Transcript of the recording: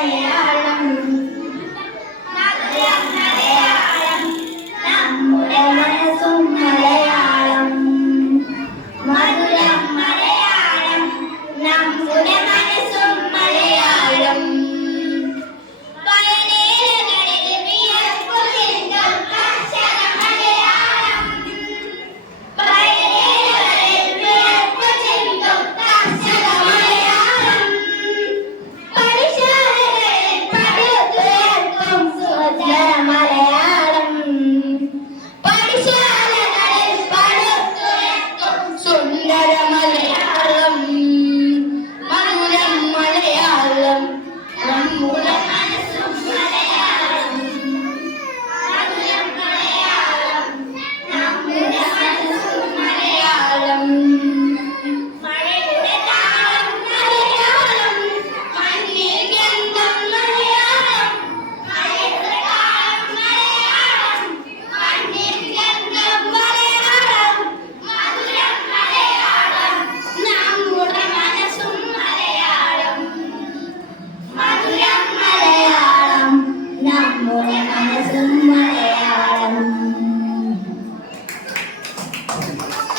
Yeah.